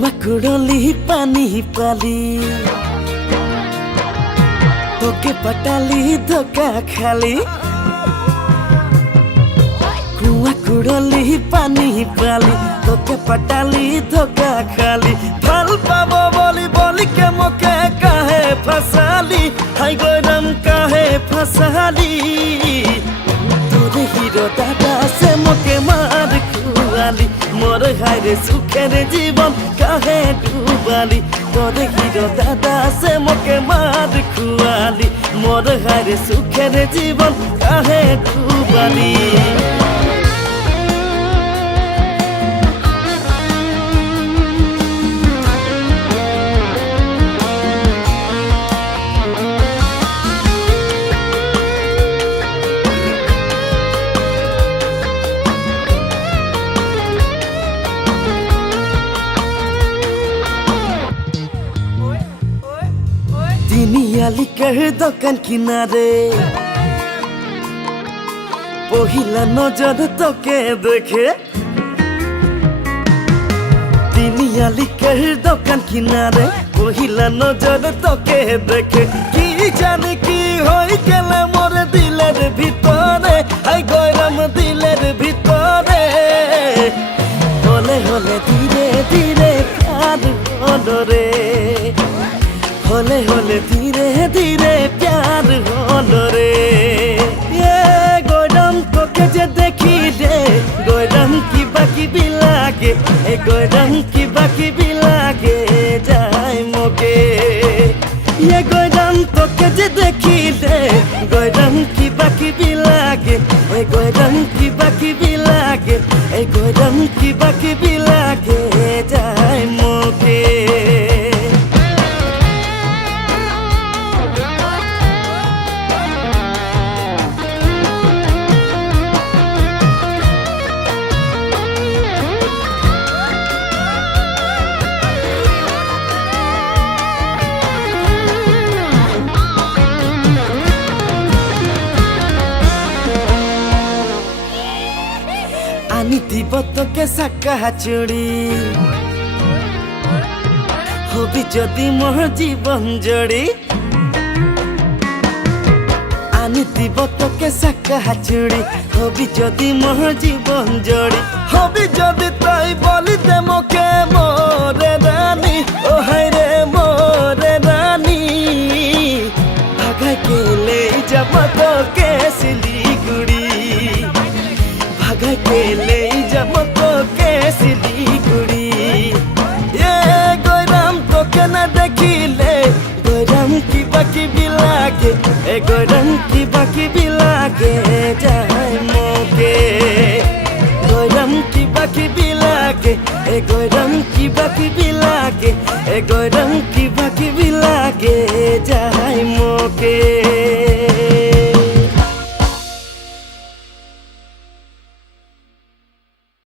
কুয়া কুড়লি পানি পালি তোকে পটালি ধোকা খালি কুয়া কুড়লি পানি পালি তোকে পটালি ধোকা খালি ভাল পাবো বলি বলি কে মোকে কাহে ফসালি হাই গরম কাহে ফসালি তোরে হিরো দাদা সে মোকে মার খুয়ালি মোর হাইরে সুখের জীবন কাহে ডুবালি তোরে হিরো দাদা সে মোকে মার খুয়ালি মোর হাইরে সুখের জীবন কাহে ডুবালি দিনিয়ালি কর দোকান কিনারে পহিলা নজর তোকে দেখে দিনিয়ালি কর দোকান কিনারে পহিলা নজর তোকে দেখে কি জানি কি হই গেলে মোর দিলের ভিতরে হাই গরম দিলের ভিতরে হলে হলে ধীরে ধীরে প্যার হলো রে হলে হলে ধীরে ধীরে প্যার হলো রে গরম তোকে যে দেখি রে গরম কি বাকি বিলাগে গরম কি বাকি বিলাগে যায় মোকে গরম তোকে যে দেখি রে গরম কি বাকি বিলাগে গরম কি বাকি বিলাগে গরম কি বাকি বিলাগে যায় মোকে আনি দিব তোকে সাকা চুড়ি হবি যদি মোর জীবন জড়ি আনি দিব তোকে সাকা চুড়ি হবি যদি মোর জীবন জড়ি হবি যদি তাই বলি দে মোকে মোরে রানী ও হাই রে মোরে রানী ভাগাই গেলে যাব তোকে শিলিগুড়ি ভাগাই গেলে যাব তোকে শিলিগুড়ি গরম তোকে না দেখিলে গরম কি বাকি বিলাগে গরম কি বাকি বিলাগে যায় মোকে গরম কি বাকি বিলাগে গরম কি বাকি বিলাগে গরম কি বাকি বিলাগে যায় মোকে